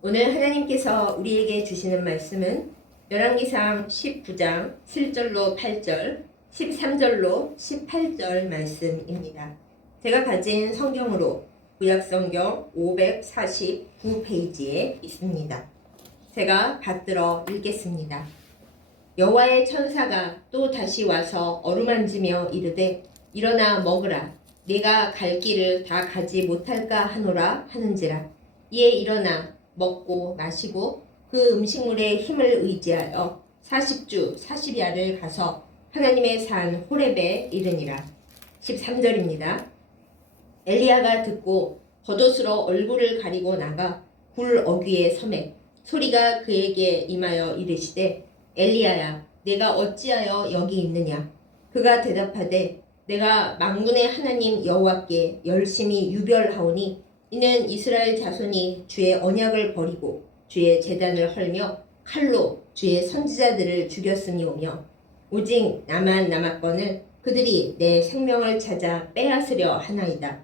오늘 하나님께서 우리에게 주시는 말씀은 열왕기상 19장 7절로 8절, 13절로 18절 말씀입니다. 제가 가진 성경으로 구약성경 549페이지에 있습니다. 제가 받들어 읽겠습니다. 여호와의 천사가 또 다시 와서 어루만지며 이르되 일어나 먹으라. 내가 갈 길을 다 가지 못할까 하노라 하는지라. 이에 일어나 먹고 마시고 그 음식물의 힘을 의지하여 40주 40야를 가서 하나님의 산 호렙에 이르니라. 13절입니다. 엘리야가 듣고 겉옷으로 얼굴을 가리고 나가 굴 어귀에 서매 소리가 그에게 임하여 이르시되 엘리야야 내가 어찌하여 여기 있느냐. 그가 대답하되 내가 만군의 하나님 여호와께 열심히 유별하오니 이는 이스라엘 자손이 주의 언약을 버리고 주의 제단을 헐며 칼로 주의 선지자들을 죽였으니오며 오직 나만 남았거늘 그들이 내 생명을 찾아 빼앗으려 하나이다.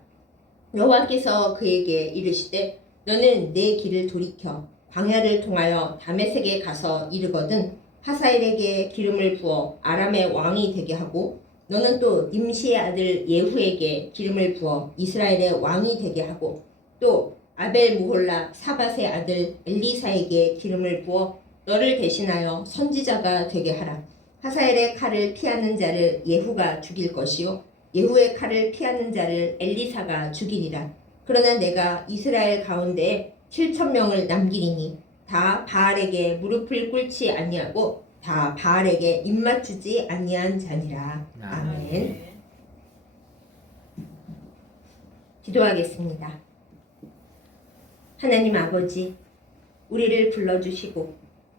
여호와께서 그에게 이르시되 너는 내 길을 돌이켜 광야를 통하여 다메섹에 가서 이르거든 하사엘에게 기름을 부어 아람의 왕이 되게 하고 너는 또 님시의 아들 예후에게 기름을 부어 이스라엘의 왕이 되게 하고 또 아벨 무홀라 사밧의 아들 엘리사에게 기름을 부어 너를 대신하여 선지자가 되게 하라. 하사엘의 칼을 피하는 자를 예후가 죽일 것이요 예후의 칼을 피하는 자를 엘리사가 죽이리라. 그러나 내가 이스라엘 가운데에 7,000명을 남기리니 다 바알에게 무릎을 꿇지 아니하고 다 바알에게 입맞추지 아니한 자니라. 아멘. 기도하겠습니다. 하나님 아버지, 우리를 불러주시고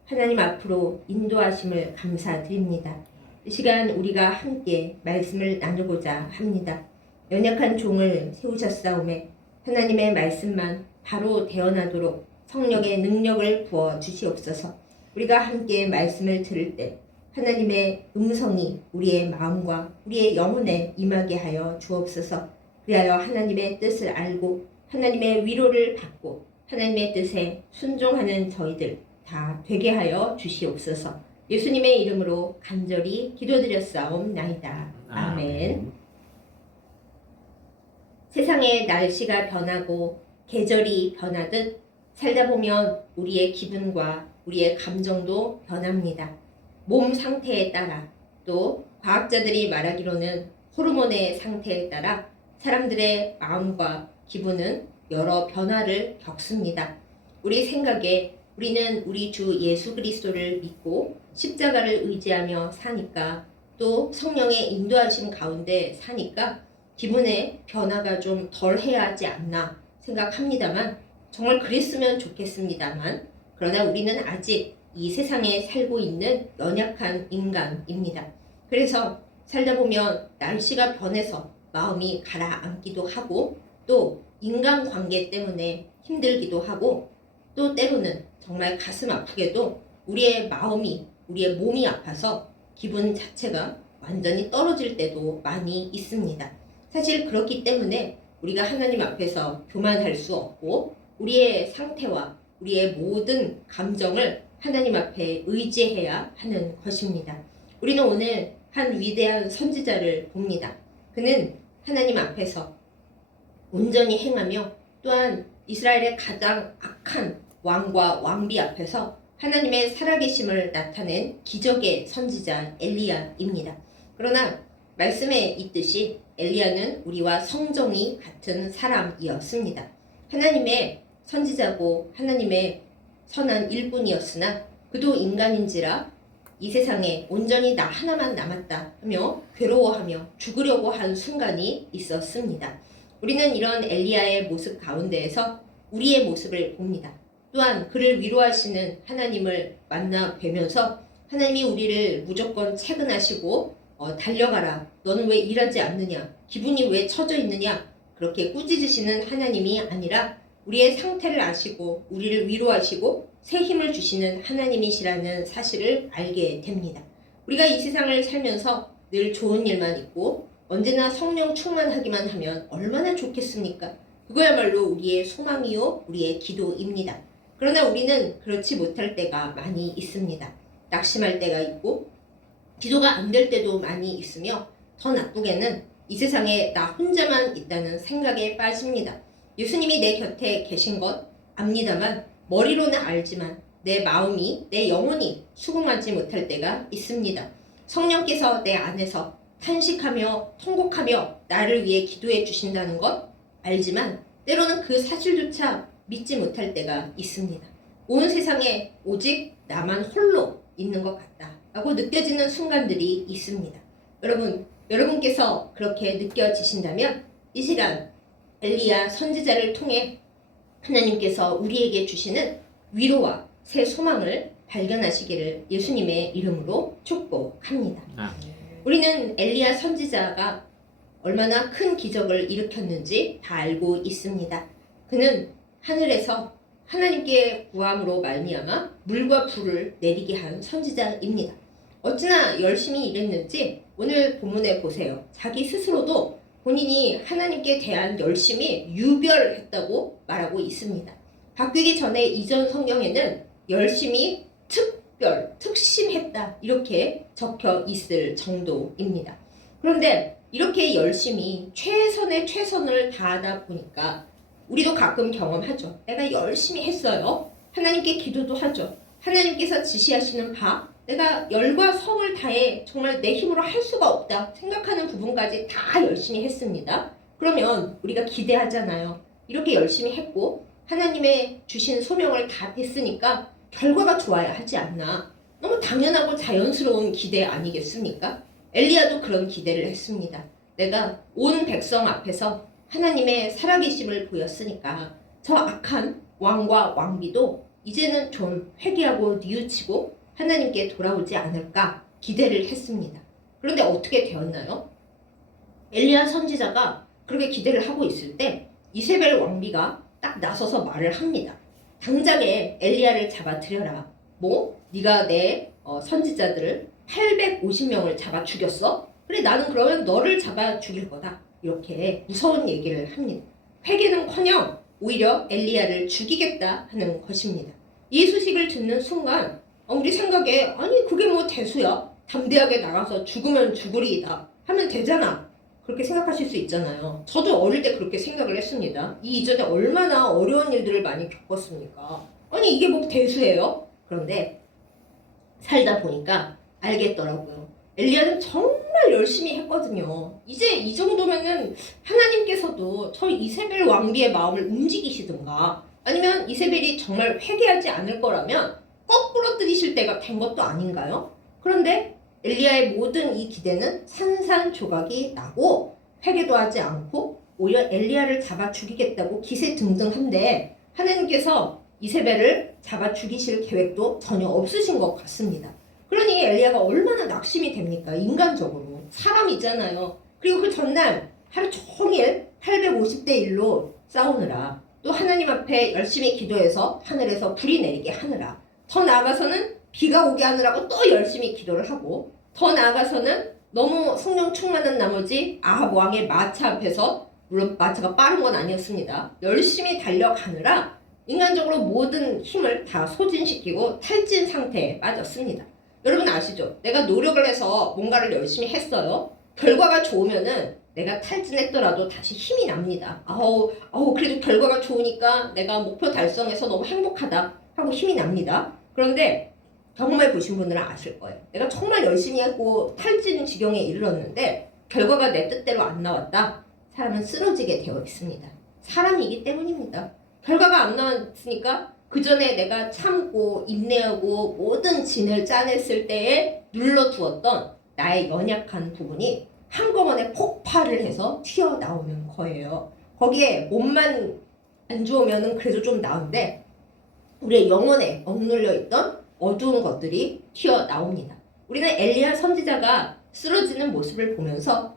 하나님 앞으로 인도하심을 감사드립니다. 이 시간 우리가 함께 말씀을 나누고자 합니다. 연약한 종을 세우셨사오매 하나님의 말씀만 바로 대언하도록 성령의 능력을 부어 주시옵소서. 우리가 함께 말씀을 들을 때 하나님의 음성이 우리의 마음과 우리의 영혼에 임하게 하여 주옵소서. 그리하여 하나님의 뜻을 알고 하나님의 위로를 받고 하나님의 뜻에 순종하는 저희들 다 되게 하여 주시옵소서. 예수님의 이름으로 간절히 기도드렸사옵나이다. 아멘. 세상의 날씨가 변하고 계절이 변하듯 살다 보면 우리의 기분과 우리의 감정도 변합니다. 몸 상태에 따라 또 과학자들이 말하기로는 호르몬의 상태에 따라 사람들의 마음과 기분은 여러 변화를 겪습니다. 우리 생각에 우리는 우리 주 예수 그리스도를 믿고 십자가를 의지하며 사니까 또 성령의 인도하심 가운데 사니까 기분의 변화가 좀 덜해야 하지 않나 생각합니다만 정말 그랬으면 좋겠습니다만 그러나 우리는 아직 이 세상에 살고 있는 연약한 인간입니다. 그래서 살다 보면 날씨가 변해서 마음이 가라앉기도 하고 또 인간관계 때문에 힘들기도 하고 또 때로는 정말 가슴 아프게도 우리의 마음이 우리의 몸이 아파서 기분 자체가 완전히 떨어질 때도 많이 있습니다. 사실 그렇기 때문에 우리가 하나님 앞에서 교만할 수 없고 우리의 상태와 우리의 모든 감정을 하나님 앞에 의지해야 하는 것입니다. 우리는 오늘 한 위대한 선지자를 봅니다. 그는 하나님 앞에서 온전히 행하며 또한 이스라엘의 가장 악한 왕과 왕비 앞에서 하나님의 살아계심을 나타낸 기적의 선지자 엘리야입니다. 그러나 말씀에 있듯이 엘리야는 우리와 성정이 같은 사람이었습니다. 하나님의 선지자고 하나님의 선한 일꾼이었으나 그도 인간인지라 이 세상에 온전히 나 하나만 남았다 하며 괴로워하며 죽으려고 한 순간이 있었습니다. 우리는 이런 엘리야의 모습 가운데에서 우리의 모습을 봅니다. 또한 그를 위로하시는 하나님을 만나 뵈면서 하나님이 우리를 무조건 채근하시고 달려가라. 너는 왜 일하지 않느냐? 기분이 왜 처져 있느냐? 그렇게 꾸짖으시는 하나님이 아니라 우리의 상태를 아시고 우리를 위로하시고 새 힘을 주시는 하나님이시라는 사실을 알게 됩니다. 우리가 이 세상을 살면서 늘 좋은 일만 있고 언제나 성령 충만하기만 하면 얼마나 좋겠습니까? 그거야말로 우리의 소망이요 우리의 기도입니다. 그러나 우리는 그렇지 못할 때가 많이 있습니다. 낙심할 때가 있고 기도가 안 될 때도 많이 있으며 더 나쁘게는 이 세상에 나 혼자만 있다는 생각에 빠집니다. 예수님이 내 곁에 계신 것 압니다만 머리로는 알지만 내 마음이 내 영혼이 수긍하지 못할 때가 있습니다. 성령께서 내 안에서 탄식하며 통곡하며 나를 위해 기도해 주신다는 것 알지만 때로는 그 사실조차 믿지 못할 때가 있습니다. 온 세상에 오직 나만 홀로 있는 것 같다라고 느껴지는 순간들이 있습니다. 여러분께서 그렇게 느껴지신다면 이 시간 엘리야 선지자를 통해 하나님께서 우리에게 주시는 위로와 새 소망을 발견하시기를 예수님의 이름으로 축복합니다. 우리는 엘리야 선지자가 얼마나 큰 기적을 일으켰는지 다 알고 있습니다. 그는 하늘에서 하나님께 구함으로 말미암아 물과 불을 내리게 한 선지자입니다. 어찌나 열심히 일했는지 오늘 본문에 보세요. 자기 스스로도 본인이 하나님께 대한 열심이 유별했다고 말하고 있습니다. 바뀌기 전에 이전 성경에는 열심히 특심했다 이렇게 적혀 있을 정도입니다. 그런데 이렇게 열심히 최선의 최선을 다하다 보니까 우리도 가끔 경험하죠. 내가 열심히 했어요. 하나님께 기도도 하죠. 하나님께서 지시하시는 바 내가 열과 성을 다해 정말 내 힘으로 할 수가 없다 생각하는 부분까지 다 열심히 했습니다. 그러면 우리가 기대하잖아요. 이렇게 열심히 했고 하나님의 주신 소명을 다 했으니까 결과가 좋아야 하지 않나. 너무 당연하고 자연스러운 기대 아니겠습니까? 엘리야도 그런 기대를 했습니다. 내가 온 백성 앞에서 하나님의 살아계심을 보였으니까 저 악한 왕과 왕비도 이제는 좀 회개하고 뉘우치고 하나님께 돌아오지 않을까 기대를 했습니다. 그런데 어떻게 되었나요? 엘리야 선지자가 그렇게 기대를 하고 있을 때 이세벨 왕비가 딱 나서서 말을 합니다. 당장에 엘리야를 잡아들여라. 네가 내 선지자들을 850명을 잡아 죽였어? 그래 나는 그러면 너를 잡아 죽일 거다. 이렇게 무서운 얘기를 합니다. 회개는커녕 오히려 엘리야를 죽이겠다 하는 것입니다. 이 소식을 듣는 순간 우리 생각에 아니 그게 뭐 대수야? 담대하게 나가서 죽으면 죽으리이다 하면 되잖아. 그렇게 생각하실 수 있잖아요. 저도 어릴 때 그렇게 생각을 했습니다. 이 이전에 얼마나 어려운 일들을 많이 겪었습니까? 아니 이게 뭐 대수예요? 그런데 살다 보니까 알겠더라고요. 엘리야는 정말 열심히 했거든요. 이제 이 정도면은 하나님께서도 저 이세벨 왕비의 마음을 움직이시든가 아니면 이세벨이 정말 회개하지 않을 거라면 거꾸로 들이실 때가 된 것도 아닌가요? 그런데 엘리야의 모든 이 기대는 산산조각이 나고 회개도 하지 않고 오히려 엘리야를 잡아 죽이겠다고 기세등등한데 하나님께서 이세벨을 잡아 죽이실 계획도 전혀 없으신 것 같습니다. 그러니 엘리야가 얼마나 낙심이 됩니까? 인간적으로. 사람이잖아요. 그리고 그 전날 하루 종일 850대 1로 싸우느라 또 하나님 앞에 열심히 기도해서 하늘에서 불이 내리게 하느라 더 나아가서는 비가 오게 하느라고 또 열심히 기도를 하고 더 나아가서는 너무 성령 충만한 나머지 아합 왕의 마차 앞에서 물론 마차가 빠른 건 아니었습니다. 열심히 달려가느라 인간적으로 모든 힘을 다 소진시키고 탈진 상태에 빠졌습니다. 여러분 아시죠? 내가 노력을 해서 뭔가를 열심히 했어요. 결과가 좋으면은 내가 탈진했더라도 다시 힘이 납니다. 그래도 결과가 좋으니까 내가 목표 달성해서 너무 행복하다 하고 힘이 납니다. 그런데 경험해 보신 분들은 아실 거예요. 내가 정말 열심히 했고 탈진 지경에 이르렀는데 결과가 내 뜻대로 안 나왔다. 사람은 쓰러지게 되어 있습니다. 사람이기 때문입니다. 결과가 안 나왔으니까 그 전에 내가 참고 인내하고 모든 진을 짜냈을 때에 눌러두었던 나의 연약한 부분이 한꺼번에 폭발을 해서 튀어나오는 거예요. 거기에 몸만 안 좋으면 그래도 좀 나은데 우리의 영혼에 억눌려 있던 어두운 것들이 튀어나옵니다. 우리는 엘리야 선지자가 쓰러지는 모습을 보면서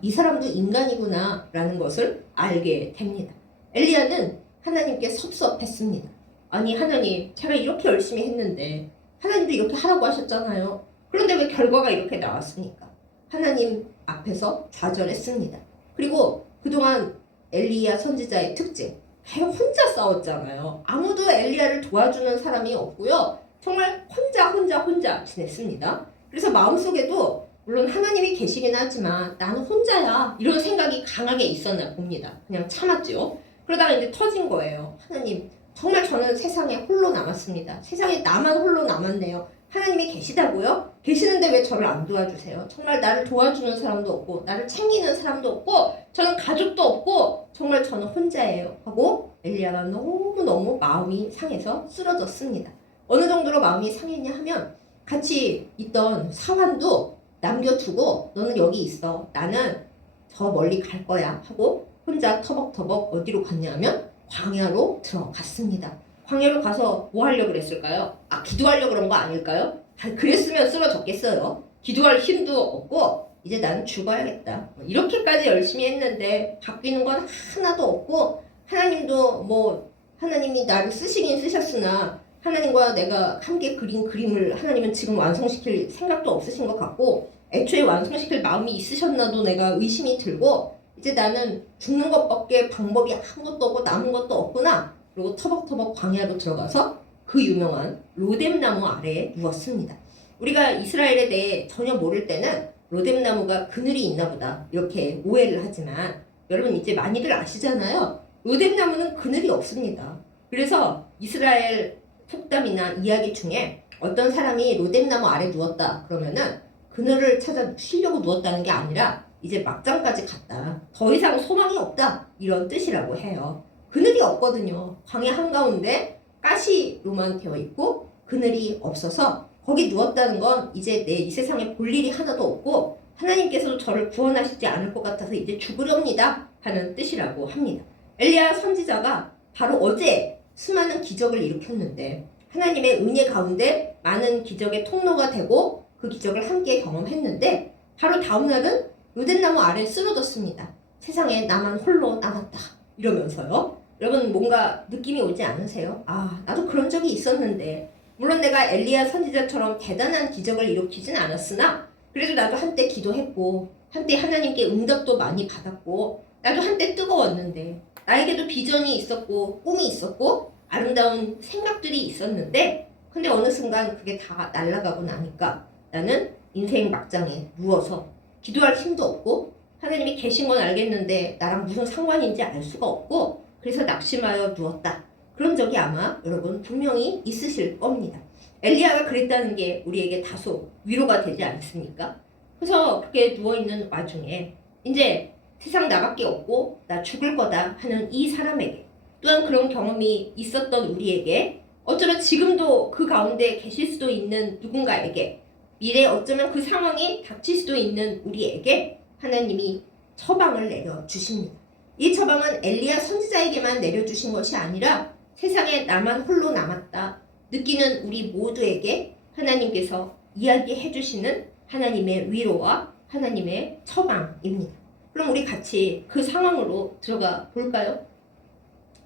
이 사람도 인간이구나 라는 것을 알게 됩니다. 엘리야는 하나님께 섭섭했습니다. 아니 하나님 제가 이렇게 열심히 했는데 하나님도 이렇게 하라고 하셨잖아요. 그런데 왜 결과가 이렇게 나왔습니까? 하나님 앞에서 좌절했습니다. 그리고 그동안 엘리야 선지자의 특징 혼자 싸웠잖아요. 아무도 엘리야를 도와주는 사람이 없고요. 정말 혼자 지냈습니다. 그래서 마음속에도 물론 하나님이 계시긴 하지만 나는 혼자야 이런 생각이 강하게 있었나 봅니다. 그냥 참았죠. 그러다가 이제 터진 거예요. 하나님, 정말 저는 세상에 홀로 남았습니다. 세상에 나만 홀로 남았네요. 하나님이 계시다고요? 계시는데 왜 저를 안 도와주세요? 정말 나를 도와주는 사람도 없고 나를 챙기는 사람도 없고 저는 가족도 없고 정말 저는 혼자예요 하고 엘리야가 너무너무 마음이 상해서 쓰러졌습니다. 어느 정도로 마음이 상했냐 하면 같이 있던 사환도 남겨두고 너는 여기 있어. 나는 저 멀리 갈 거야 하고 혼자 터벅터벅 어디로 갔냐면 광야로 들어갔습니다. 광야로 가서 뭐 하려고 그랬을까요? 기도하려고 그런 거 아닐까요? 그랬으면 쓰러졌겠어요. 기도할 힘도 없고 이제 나는 죽어야겠다. 이렇게까지 열심히 했는데 바뀌는 건 하나도 없고 하나님도 하나님이 나를 쓰시긴 쓰셨으나 하나님과 내가 함께 그린 그림을 하나님은 지금 완성시킬 생각도 없으신 것 같고 애초에 완성시킬 마음이 있으셨나도 내가 의심이 들고 이제 나는 죽는 것밖에 방법이 아무것도 없고 남은 것도 없구나. 그리고 터벅터벅 광야로 들어가서 그 유명한 로뎀나무 아래에 누웠습니다. 우리가 이스라엘에 대해 전혀 모를 때는 로뎀나무가 그늘이 있나 보다 이렇게 오해를 하지만 여러분 이제 많이들 아시잖아요. 로뎀나무는 그늘이 없습니다. 그래서 이스라엘 속담이나 이야기 중에 어떤 사람이 로뎀나무 아래 누웠다 그러면은 그늘을 찾아 쉬려고 누웠다는 게 아니라 이제 막장까지 갔다. 더 이상 소망이 없다. 이런 뜻이라고 해요. 그늘이 없거든요. 광야 한가운데 가시로만 되어 있고 그늘이 없어서 거기 누웠다는 건 이제 내 이 세상에 볼 일이 하나도 없고 하나님께서도 저를 구원하시지 않을 것 같아서 이제 죽으렵니다 하는 뜻이라고 합니다. 엘리야 선지자가 바로 어제 수많은 기적을 일으켰는데 하나님의 은혜 가운데 많은 기적의 통로가 되고 그 기적을 함께 경험했는데 바로 다음날은 로뎀나무 아래에 쓰러졌습니다. 세상에 나만 홀로 남았다 이러면서요. 여러분 뭔가 느낌이 오지 않으세요? 나도 그런 적이 있었는데 물론 내가 엘리야 선지자처럼 대단한 기적을 일으키진 않았으나 그래도 나도 한때 기도했고 한때 하나님께 응답도 많이 받았고 나도 한때 뜨거웠는데 나에게도 비전이 있었고 꿈이 있었고 아름다운 생각들이 있었는데 근데 어느 순간 그게 다 날아가고 나니까 나는 인생 막장에 누워서 기도할 힘도 없고 하나님이 계신 건 알겠는데 나랑 무슨 상관인지 알 수가 없고 그래서 낙심하여 누웠다. 그런 적이 아마 여러분 분명히 있으실 겁니다. 엘리야가 그랬다는 게 우리에게 다소 위로가 되지 않습니까? 그래서 그렇게 누워있는 와중에 이제 세상 나밖에 없고 나 죽을 거다 하는 이 사람에게 또한 그런 경험이 있었던 우리에게 어쩌면 지금도 그 가운데 계실 수도 있는 누군가에게 미래에 어쩌면 그 상황이 닥칠 수도 있는 우리에게 하나님이 처방을 내려주십니다. 이 처방은 엘리야 선지자에게만 내려주신 것이 아니라 세상에 나만 홀로 남았다 느끼는 우리 모두에게 하나님께서 이야기해 주시는 하나님의 위로와 하나님의 처방입니다. 그럼 우리 같이 그 상황으로 들어가 볼까요?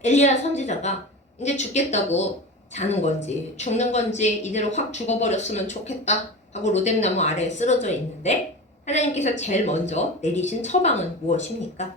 엘리야 선지자가 이제 죽겠다고 자는 건지 죽는 건지 이대로 확 죽어버렸으면 좋겠다 하고 로뎀나무 아래에 쓰러져 있는데 하나님께서 제일 먼저 내리신 처방은 무엇입니까?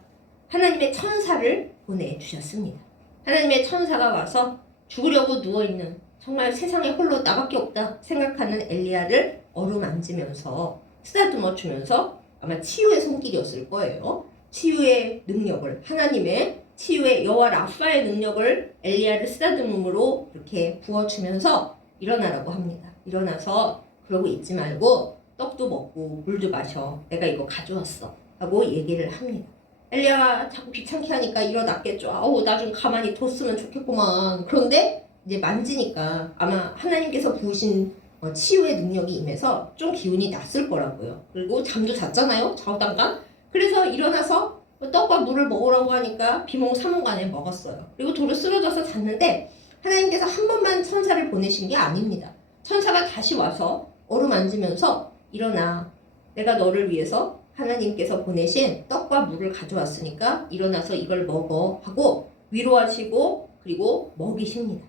하나님의 천사를 보내주셨습니다. 하나님의 천사가 와서 죽으려고 누워있는 정말 세상에 홀로 나밖에 없다 생각하는 엘리야를 어루만지면서 쓰다듬어 주면서 아마 치유의 손길이었을 거예요. 치유의 능력을 하나님의 치유의 여호와 라파의 능력을 엘리야를 쓰다듬음으로 이렇게 부어주면서 일어나라고 합니다. 일어나서 그러고 있지 말고 떡도 먹고 물도 마셔. 내가 이거 가져왔어 하고 얘기를 합니다. 엘리야가 자꾸 귀찮게 하니까 일어났겠죠. 나 좀 가만히 뒀으면 좋겠구만. 그런데 이제 만지니까 아마 하나님께서 부으신 치유의 능력이 임해서 좀 기운이 났을 거라고요. 그리고 잠도 잤잖아요. 좌우당간. 그래서 일어나서 떡과 물을 먹으라고 하니까 비몽사몽간에 먹었어요. 그리고 도로 쓰러져서 잤는데 하나님께서 한 번만 천사를 보내신 게 아닙니다. 천사가 다시 와서 어루만지면서 일어나. 내가 너를 위해서 하나님께서 보내신 떡과 물을 가져왔으니까 일어나서 이걸 먹어 하고 위로하시고 그리고 먹이십니다.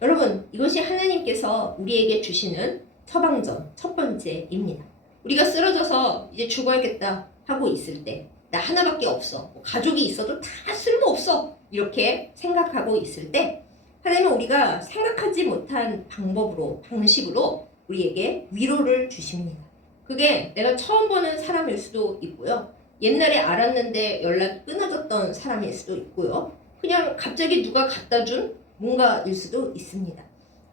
여러분 이것이 하나님께서 우리에게 주시는 처방전 첫 번째입니다. 우리가 쓰러져서 이제 죽어야겠다 하고 있을 때 나 하나밖에 없어. 가족이 있어도 다 쓸모없어. 이렇게 생각하고 있을 때 하나님은 우리가 생각하지 못한 방식으로 우리에게 위로를 주십니다. 그게 내가 처음 보는 사람일 수도 있고요. 옛날에 알았는데 연락이 끊어졌던 사람일 수도 있고요. 그냥 갑자기 누가 갖다 준 뭔가일 수도 있습니다.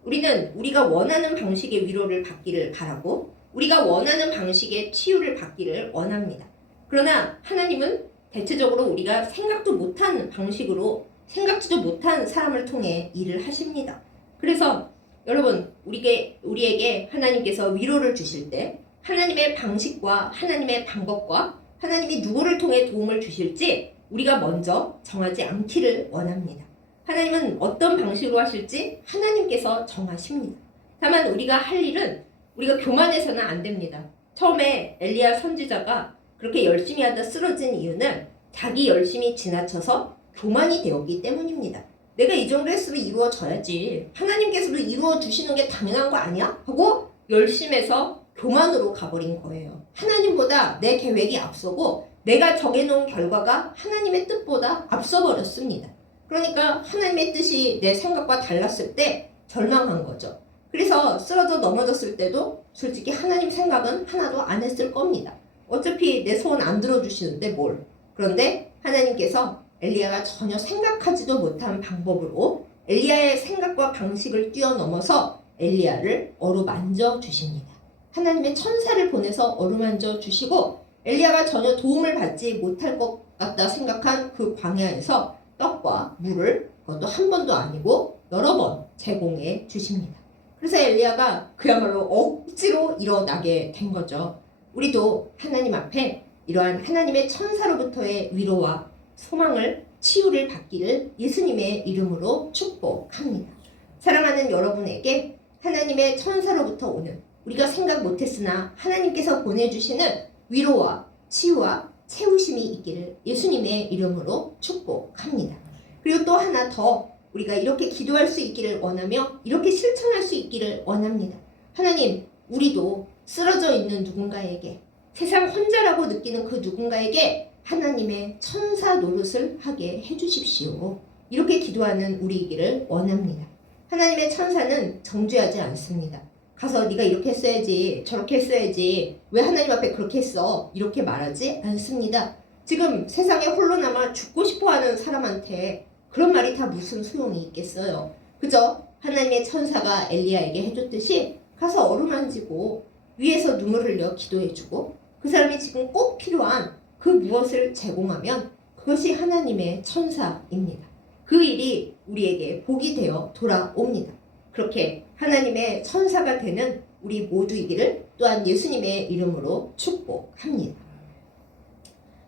우리는 우리가 원하는 방식의 위로를 받기를 바라고 우리가 원하는 방식의 치유를 받기를 원합니다. 그러나 하나님은 대체적으로 우리가 생각도 못한 방식으로 생각지도 못한 사람을 통해 일을 하십니다. 그래서 여러분 우리에게 하나님께서 위로를 주실 때 하나님의 방식과 하나님의 방법과 하나님이 누구를 통해 도움을 주실지 우리가 먼저 정하지 않기를 원합니다. 하나님은 어떤 방식으로 하실지 하나님께서 정하십니다. 다만 우리가 할 일은 우리가 교만해서는 안 됩니다. 처음에 엘리야 선지자가 그렇게 열심히 하다 쓰러진 이유는 자기 열심히 지나쳐서 교만이 되었기 때문입니다. 내가 이 정도 했으면 이루어져야지. 하나님께서도 이루어 주시는 게 당연한 거 아니야? 하고 열심해서 교만으로 가버린 거예요. 하나님보다 내 계획이 앞서고 내가 정해놓은 결과가 하나님의 뜻보다 앞서버렸습니다. 그러니까 하나님의 뜻이 내 생각과 달랐을 때 절망한 거죠. 그래서 쓰러져 넘어졌을 때도 솔직히 하나님 생각은 하나도 안 했을 겁니다. 어차피 내 소원 안 들어주시는데 뭘. 그런데 하나님께서 엘리야가 전혀 생각하지도 못한 방법으로 엘리야의 생각과 방식을 뛰어넘어서 엘리야를 어루만져 주십니다. 하나님의 천사를 보내서 어루만져 주시고 엘리야가 전혀 도움을 받지 못할 것 같다 생각한 그 광야에서 떡과 물을 그것도 한 번도 아니고 여러 번 제공해 주십니다. 그래서 엘리야가 그야말로 억지로 일어나게 된 거죠. 우리도 하나님 앞에 이러한 하나님의 천사로부터의 위로와 소망을 치유를 받기를 예수님의 이름으로 축복합니다. 사랑하는 여러분에게 하나님의 천사로부터 오는 우리가 생각 못했으나 하나님께서 보내주시는 위로와 치유와 채우심이 있기를 예수님의 이름으로 축복합니다. 그리고 또 하나 더 우리가 이렇게 기도할 수 있기를 원하며 이렇게 실천할 수 있기를 원합니다. 하나님, 우리도 쓰러져 있는 누군가에게 세상 혼자라고 느끼는 그 누군가에게 하나님의 천사 노릇을 하게 해주십시오. 이렇게 기도하는 우리이기를 원합니다. 하나님의 천사는 정죄하지 않습니다. 가서 네가 이렇게 했어야지 저렇게 했어야지 왜 하나님 앞에 그렇게 했어 이렇게 말하지 않습니다. 지금 세상에 홀로 남아 죽고 싶어하는 사람한테 그런 말이 다 무슨 소용이 있겠어요. 그저 하나님의 천사가 엘리야에게 해줬듯이 가서 어루만지고 위에서 눈물 흘려 기도해주고 그 사람이 지금 꼭 필요한 그 무엇을 제공하면 그것이 하나님의 천사입니다. 그 일이 우리에게 복이 되어 돌아옵니다. 그렇게 하나님의 천사가 되는 우리 모두이기를 또한 예수님의 이름으로 축복합니다.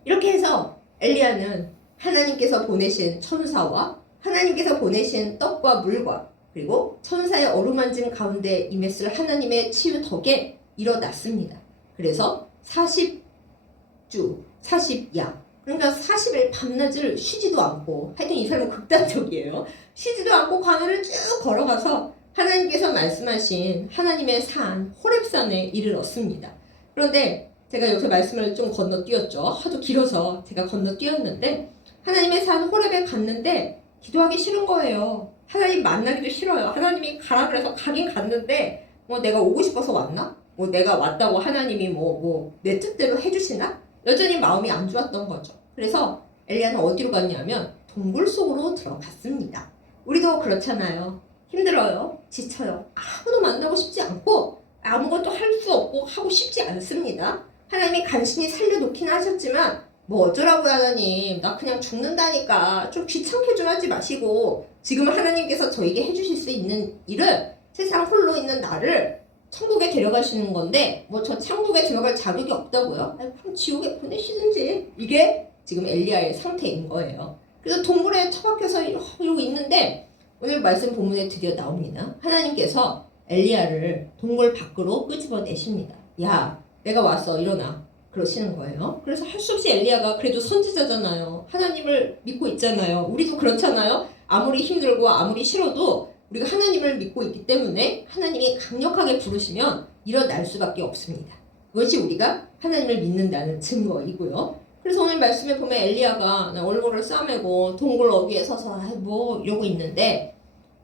이렇게 해서 엘리야는 하나님께서 보내신 천사와 하나님께서 보내신 떡과 물과 그리고 천사의 어루만짐 가운데 임했을 하나님의 치유 덕에 일어났습니다. 그래서 40주, 40야 그러니까 40일 밤낮을 쉬지도 않고 하여튼 이 사람은 극단적이에요. 쉬지도 않고 광야를 쭉 걸어가서 하나님께서 말씀하신 하나님의 산 호렙산에 이르렀습니다. 그런데 제가 여기서 말씀을 좀 건너뛰었죠. 하도 길어서 제가 건너뛰었는데 하나님의 산 호렙에 갔는데 기도하기 싫은 거예요. 하나님 만나기도 싫어요. 하나님이 가라 그래서 가긴 갔는데 뭐 내가 오고 싶어서 왔나? 뭐 내가 왔다고 하나님이 내 뜻대로 해주시나? 여전히 마음이 안 좋았던 거죠. 그래서 엘리야는 어디로 갔냐면 동굴 속으로 들어갔습니다. 우리도 그렇잖아요. 힘들어요. 지쳐요. 아무도 만나고 싶지 않고 아무것도 할 수 없고 하고 싶지 않습니다. 하나님이 간신히 살려놓긴 하셨지만 뭐 어쩌라고요 하나님. 나 그냥 죽는다니까. 좀 귀찮게 좀 하지 마시고 지금 하나님께서 저에게 해주실 수 있는 일은 세상 홀로 있는 나를 천국에 데려가시는 건데 뭐 저 천국에 들어갈 자격이 없다고요? 아니, 그럼 지옥에 보내시든지. 이게 지금 엘리야의 상태인 거예요. 그래서 동굴에 처박혀서 이러고 있는데 오늘 말씀 본문에 드디어 나옵니다. 하나님께서 엘리야를 동굴 밖으로 끄집어내십니다. 야, 내가 왔어. 일어나. 그러시는 거예요. 그래서 할 수 없이 엘리야가 그래도 선지자잖아요. 하나님을 믿고 있잖아요. 우리도 그렇잖아요. 아무리 힘들고 아무리 싫어도 우리가 하나님을 믿고 있기 때문에 하나님이 강력하게 부르시면 일어날 수밖에 없습니다. 그것이 우리가 하나님을 믿는다는 증거이고요. 그래서 오늘 말씀에 보면 엘리야가 얼굴을 싸매고 동굴 어귀에 서서 뭐 이러고 있는데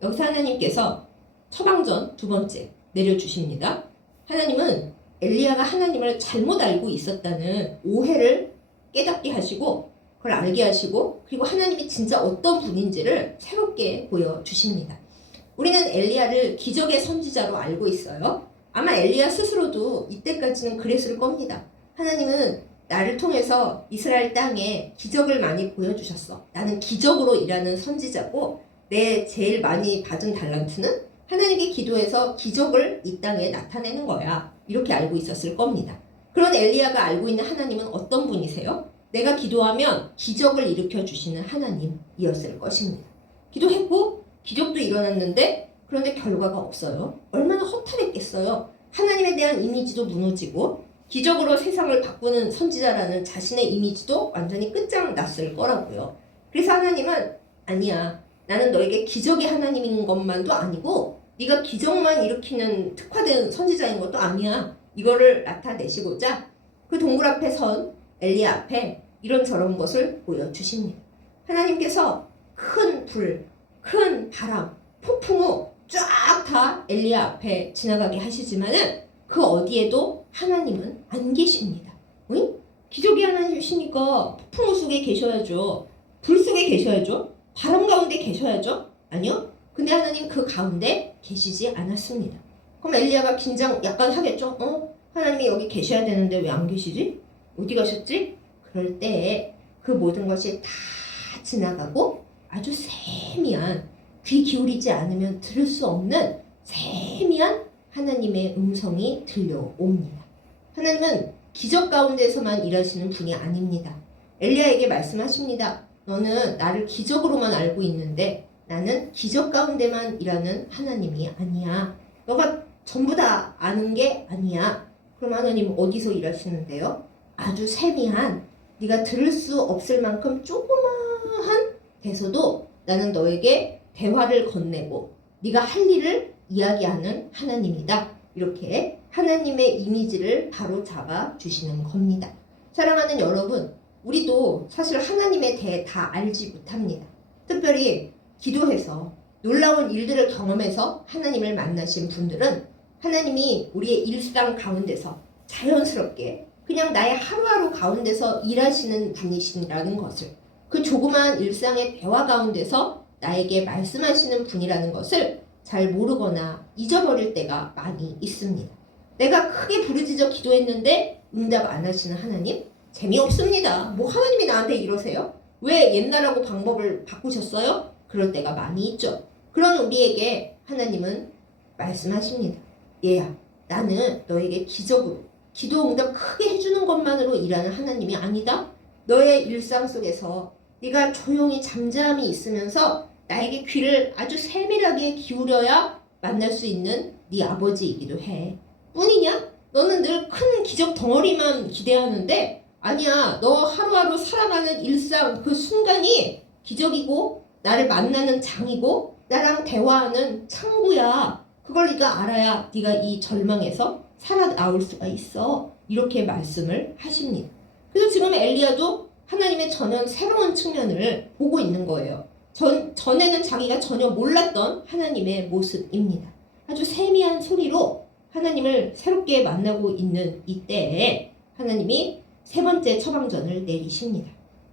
여기서 하나님께서 처방전 두 번째 내려주십니다. 하나님은 엘리야가 하나님을 잘못 알고 있었다는 오해를 깨닫게 하시고 그걸 알게 하시고 그리고 하나님이 진짜 어떤 분인지를 새롭게 보여주십니다. 우리는 엘리야를 기적의 선지자로 알고 있어요. 아마 엘리야 스스로도 이때까지는 그랬을 겁니다. 하나님은 나를 통해서 이스라엘 땅에 기적을 많이 보여주셨어. 나는 기적으로 일하는 선지자고 내 제일 많이 받은 달란트는 하나님께 기도해서 기적을 이 땅에 나타내는 거야. 이렇게 알고 있었을 겁니다. 그런 엘리야가 알고 있는 하나님은 어떤 분이세요? 내가 기도하면 기적을 일으켜 주시는 하나님이었을 것입니다. 기도했고 기적도 일어났는데 그런데 결과가 없어요. 얼마나 허탈했겠어요. 하나님에 대한 이미지도 무너지고 기적으로 세상을 바꾸는 선지자라는 자신의 이미지도 완전히 끝장났을 거라고요. 그래서 하나님은 아니야. 나는 너에게 기적의 하나님인 것만도 아니고 네가 기적만 일으키는 특화된 선지자인 것도 아니야. 이거를 나타내시고자 그 동굴 앞에 선 엘리야 앞에 이런저런 것을 보여주십니다. 하나님께서 큰 불, 큰 바람, 폭풍우 쫙 다 엘리야 앞에 지나가게 하시지만은 그 어디에도 하나님은 안 계십니다. 응? 기적의 하나님이시니까 폭풍우 속에 계셔야죠. 불 속에 계셔야죠. 바람 가운데 계셔야죠. 아니요. 근데 하나님 그 가운데 계시지 않았습니다. 그럼 엘리야가 긴장 약간 하겠죠. 하나님이 여기 계셔야 되는데 왜 안 계시지? 어디 가셨지? 그럴 때 그 모든 것이 다 지나가고 아주 세미한 귀 기울이지 않으면 들을 수 없는 세미한 하나님의 음성이 들려옵니다. 하나님은 기적 가운데서만 일하시는 분이 아닙니다. 엘리야에게 말씀하십니다. 너는 나를 기적으로만 알고 있는데 나는 기적 가운데만 일하는 하나님이 아니야. 너가 전부 다 아는 게 아니야. 그럼 하나님은 어디서 일하시는데요? 아주 세미한 네가 들을 수 없을 만큼 조그마한 데서도 나는 너에게 대화를 건네고 네가 할 일을 이야기하는 하나님이다. 이렇게 하나님의 이미지를 바로 잡아 주시는 겁니다. 사랑하는 여러분, 우리도 사실 하나님에 대해 다 알지 못합니다. 특별히 기도해서 놀라운 일들을 경험해서 하나님을 만나신 분들은 하나님이 우리의 일상 가운데서 자연스럽게 그냥 나의 하루하루 가운데서 일하시는 분이시라는 것을 그 조그마한 일상의 대화 가운데서 나에게 말씀하시는 분이라는 것을 잘 모르거나 잊어버릴 때가 많이 있습니다. 내가 크게 부르짖어 기도했는데 응답 안 하시는 하나님? 재미없습니다. 뭐 하나님이 나한테 이러세요? 왜 옛날하고 방법을 바꾸셨어요? 그럴 때가 많이 있죠. 그런 우리에게 하나님은 말씀하십니다. 얘야, 나는 너에게 기적으로 기도 응답 크게 해주는 것만으로 일하는 하나님이 아니다. 너의 일상 속에서 네가 조용히 잠잠히 있으면서 나에게 귀를 아주 세밀하게 기울여야 만날 수 있는 네 아버지이기도 해. 뿐이냐? 너는 늘 큰 기적 덩어리만 기대하는데 아니야. 너 하루하루 살아가는 일상 그 순간이 기적이고 나를 만나는 장이고 나랑 대화하는 창구야. 그걸 네가 알아야 네가 이 절망에서 살아나올 수가 있어. 이렇게 말씀을 하십니다. 그래서 지금 엘리야도 하나님의 전혀 새로운 측면을 보고 있는 거예요. 전에는 자기가 전혀 몰랐던 하나님의 모습입니다. 아주 세미한 소리로 하나님을 새롭게 만나고 있는 이때에 하나님이 세 번째 처방전을 내리십니다.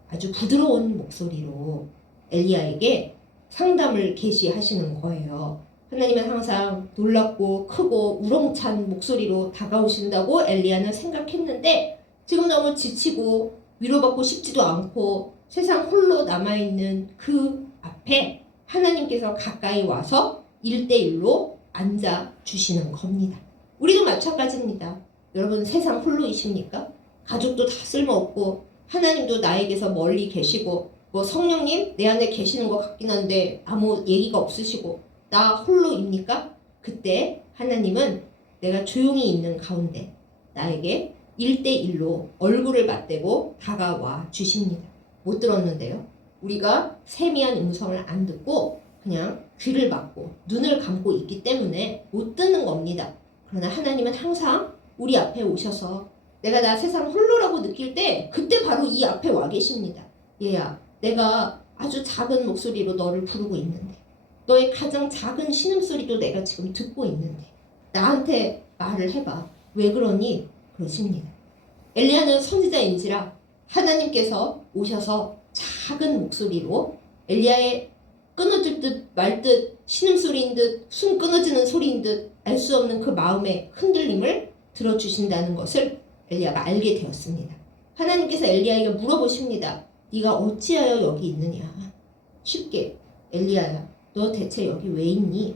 아주 부드러운 목소리로 엘리야에게 상담을 계시하시는 거예요. 하나님은 항상 놀랍고 크고 우렁찬 목소리로 다가오신다고 엘리야는 생각했는데 지금 너무 지치고 위로받고 싶지도 않고 세상 홀로 남아있는 그 앞에 하나님께서 가까이 와서 1대1로 앉아주시는 겁니다. 우리도 마찬가지입니다. 여러분 세상 홀로이십니까? 가족도 다 쓸모없고 하나님도 나에게서 멀리 계시고 뭐 성령님 내 안에 계시는 것 같긴 한데 아무 얘기가 없으시고 나 홀로입니까? 그때 하나님은 내가 조용히 있는 가운데 나에게 1대1로 얼굴을 맞대고 다가와 주십니다. 못 들었는데요. 우리가 세미한 음성을 안 듣고 그냥 귀를 막고 눈을 감고 있기 때문에 못 듣는 겁니다. 그러나 하나님은 항상 우리 앞에 오셔서 내가 나 세상 홀로라고 느낄 때 그때 바로 이 앞에 와 계십니다. 얘야, 내가 아주 작은 목소리로 너를 부르고 있는데, 너의 가장 작은 신음소리도 내가 지금 듣고 있는데 나한테 말을 해봐. 왜 그러니? 그러십니다. 엘리야는 선지자인지라 하나님께서 오셔서 작은 목소리로 엘리야의 끊어질 듯 말 듯 신음소리인 듯 숨 끊어지는 소리인 듯 알 수 없는 그 마음의 흔들림을 들어주신다는 것을 엘리야가 알게 되었습니다. 하나님께서 엘리야에게 물어보십니다. 네가 어찌하여 여기 있느냐? 쉽게, 엘리야야, 너 대체 여기 왜 있니?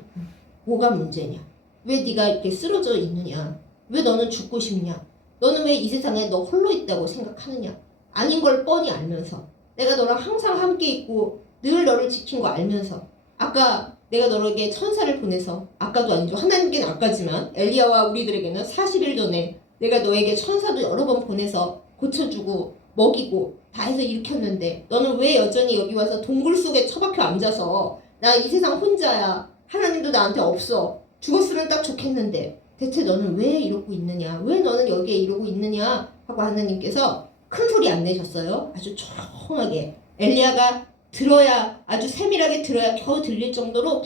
뭐가 문제냐? 왜 네가 이렇게 쓰러져 있느냐? 왜 너는 죽고 싶냐? 너는 왜 이 세상에 너 홀로 있다고 생각하느냐? 아닌 걸 뻔히 알면서, 내가 너랑 항상 함께 있고 늘 너를 지킨 거 알면서, 아까 내가 너에게 천사를 보내서, 아까도 아니죠, 하나님께는 아까지만 엘리야와 우리들에게는 40일 전에 내가 너에게 천사도 여러 번 보내서 고쳐주고 먹이고 다 해서 일으켰는데 너는 왜 여전히 여기 와서 동굴 속에 처박혀 앉아서 나 이 세상 혼자야, 하나님도 나한테 없어, 죽었으면 딱 좋겠는데 대체 너는 왜 이러고 있느냐, 왜 너는 여기에 이러고 있느냐 하고 하나님께서 큰 소리 안 내셨어요. 아주 조용하게, 엘리야가 들어야, 아주 세밀하게 들어야 겨우 들릴 정도로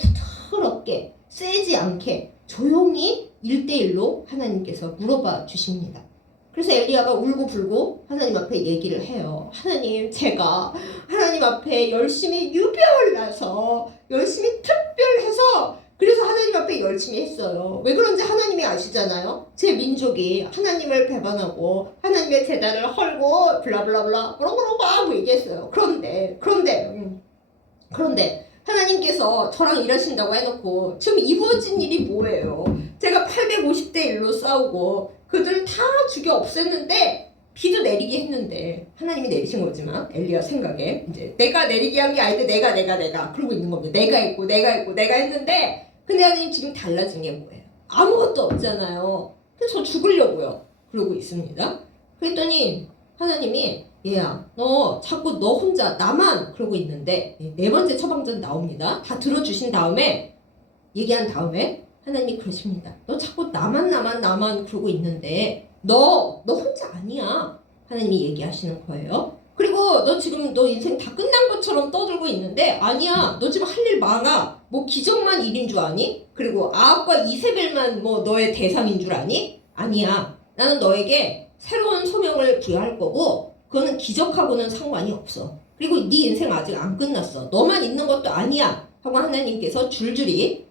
부드럽게, 세지 않게 조용히 1대1로 하나님께서 물어봐 주십니다. 그래서 엘리야가 울고 불고 하나님 앞에 얘기를 해요. 하나님, 제가 하나님 앞에 열심히 유별나서 열심히 특별해서 그래서 하나님 앞에 열심히 했어요. 왜 그런지 하나님이 아시잖아요. 제 민족이 하나님을 배반하고 하나님의 제단을 헐고 블라블라블라 뭐라고 하고 얘기했어요. 그런데 하나님께서 저랑 일하신다고 해놓고 지금 이루어진 일이 뭐예요? 제가 850대 1로 싸우고 그들 다 죽여 없앴는데 비도 내리게 했는데, 하나님이 내리신 거지만 엘리야 생각에 이제 내가 내리게 한 게 아닌데 내가 그러고 있는 겁니다. 내가 했는데, 근데 하나님 지금 달라진 게 뭐예요? 아무것도 없잖아요. 그래서 저 죽으려고요 그러고 있습니다. 그랬더니 하나님이, 얘야, 너 자꾸 너 혼자 나만 그러고 있는데, 네 번째 처방전 나옵니다. 다 들어주신 다음에, 얘기한 다음에 하나님이 그러십니다. 너 자꾸 나만 그러고 있는데 너 혼자 아니야. 하나님이 얘기하시는 거예요. 그리고 너 지금 너 인생 다 끝난 것처럼 떠들고 있는데, 아니야, 너 지금 할 일 많아. 뭐 기적만 일인 줄 아니? 그리고 아합과 이세벨만 뭐 너의 대상인 줄 아니? 아니야. 나는 너에게 새로운 소명을 부여할 거고 그거는 기적하고는 상관이 없어. 그리고 네 인생 아직 안 끝났어. 너만 있는 것도 아니야 하고 하나님께서 줄줄이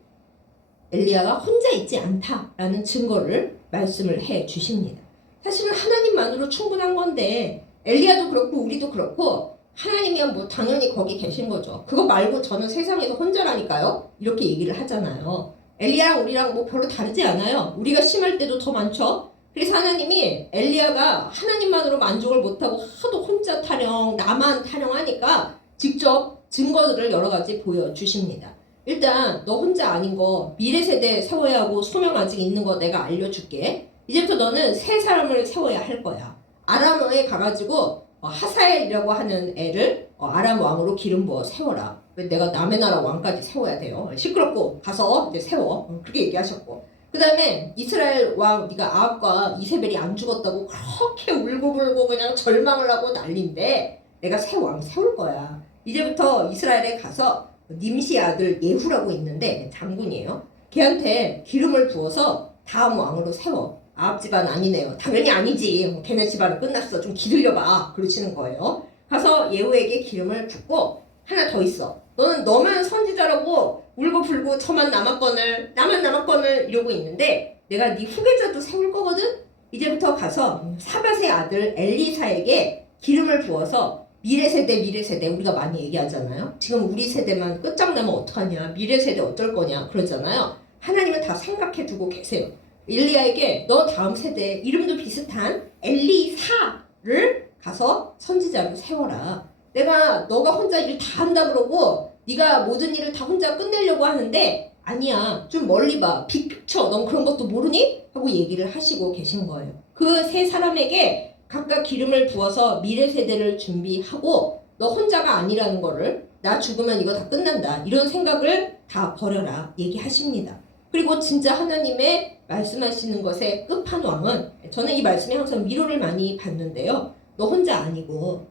엘리야가 혼자 있지 않다라는 증거를 말씀을 해 주십니다. 사실은 하나님만으로 충분한 건데, 엘리야도 그렇고 우리도 그렇고 하나님이면 뭐 당연히 거기 계신 거죠. 그거 말고 저는 세상에서 혼자라니까요, 이렇게 얘기를 하잖아요. 엘리야랑 우리랑 뭐 별로 다르지 않아요. 우리가 심할 때도 더 많죠. 그래서 하나님이 엘리야가 하나님만으로 만족을 못하고 하도 혼자 타령, 나만 타령하니까 직접 증거들을 여러 가지 보여주십니다. 일단 너 혼자 아닌 거, 미래 세대 세워야 하고 소명 아직 있는 거 내가 알려줄게. 이제부터 너는 세 사람을 세워야 할 거야. 아람에 가가지고 하사엘이라고 하는 애를 아람 왕으로 기름 부어 세워라. 왜 내가 남의 나라 왕까지 세워야 돼요? 시끄럽고 가서 이제 세워. 그렇게 얘기하셨고, 그 다음에 이스라엘 왕, 네가 아합과 이세벨이 안 죽었다고 그렇게 울고불고 그냥 절망을 하고 난리인데 내가 새 왕 세울 거야. 이제부터 이스라엘에 가서 님시 아들 예후라고 있는데 장군이에요. 걔한테 기름을 부어서 다음 왕으로 세워. 아합 집안 아니네요. 당연히 아니지. 걔네 집안은 끝났어. 좀 기다려봐. 그러시는 거예요. 가서 예후에게 기름을 붓고, 하나 더 있어. 너만 선지자라고 울고 불고 저만 남았거늘 이러고 있는데 내가 네 후계자도 세울 거거든. 이제부터 가서 사밧의 아들 엘리사에게 기름을 부어서 미래 세대 우리가 많이 얘기하잖아요. 지금 우리 세대만 끝장나면 어떡하냐, 미래 세대 어쩔 거냐 그러잖아요. 하나님은 다 생각해 두고 계세요. 엘리야에게 너 다음 세대 이름도 비슷한 엘리사를 가서 선지자로 세워라. 내가 너가 혼자 일 다 한다 그러고 네가 모든 일을 다 혼자 끝내려고 하는데, 아니야, 좀 멀리 봐, 빅픽처, 넌 그런 것도 모르니? 하고 얘기를 하시고 계신 거예요. 그 세 사람에게 각각 기름을 부어서 미래 세대를 준비하고, 너 혼자가 아니라는 거를, 나 죽으면 이거 다 끝난다, 이런 생각을 다 버려라 얘기하십니다. 그리고 진짜 하나님의 말씀하시는 것의 끝판왕은 저는 이 말씀에 항상 위로를 많이 받는데요. 너 혼자 아니고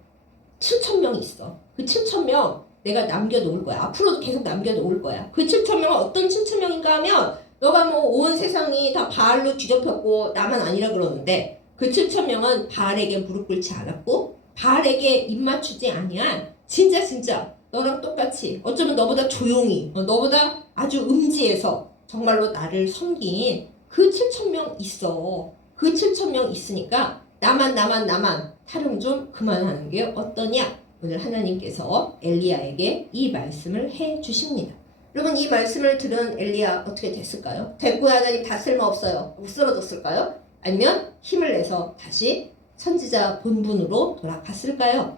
7,000명이 있어. 그 7,000명 내가 남겨놓을 거야. 앞으로도 계속 남겨놓을 거야. 그 7,000명은 어떤 7,000명인가 하면 너가 뭐 온 세상이 다 바알로 뒤덮였고 나만 아니라 그러는데 그 7,000명은 바알에게 무릎 꿇지 않았고 바알에게 입 맞추지 아니한 진짜 너랑 똑같이 어쩌면 너보다 조용히 너보다 아주 음지에서 정말로 나를 섬긴 그 7,000명 있어. 그 7,000명 있으니까 나만 타령 좀 그만하는 게 어떠냐. 오늘 하나님께서 엘리야에게 이 말씀을 해 주십니다. 여러분 이 말씀을 들은 엘리야 어떻게 됐을까요? 됐고야 하나님 다 쓸모없어요. 못 쓰러졌을까요? 아니면 힘을 내서 다시 선지자 본분으로 돌아갔을까요?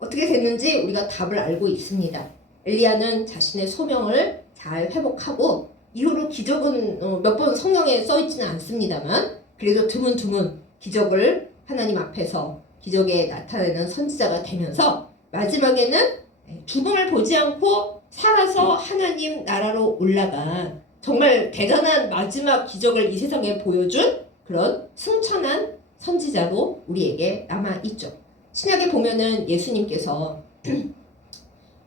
어떻게 됐는지 우리가 답을 알고 있습니다. 엘리야는 자신의 소명을 잘 회복하고 이후로 기적은 몇 번 성경에 써있지는 않습니다만 그래도 드문드문 기적을 하나님 앞에서 기적에 나타내는 선지자가 되면서 마지막에는 죽음을 보지 않고 살아서 하나님 나라로 올라간 정말 대단한 마지막 기적을 이 세상에 보여준 그런 승천한 선지자로 우리에게 남아있죠. 신약에 보면은 예수님께서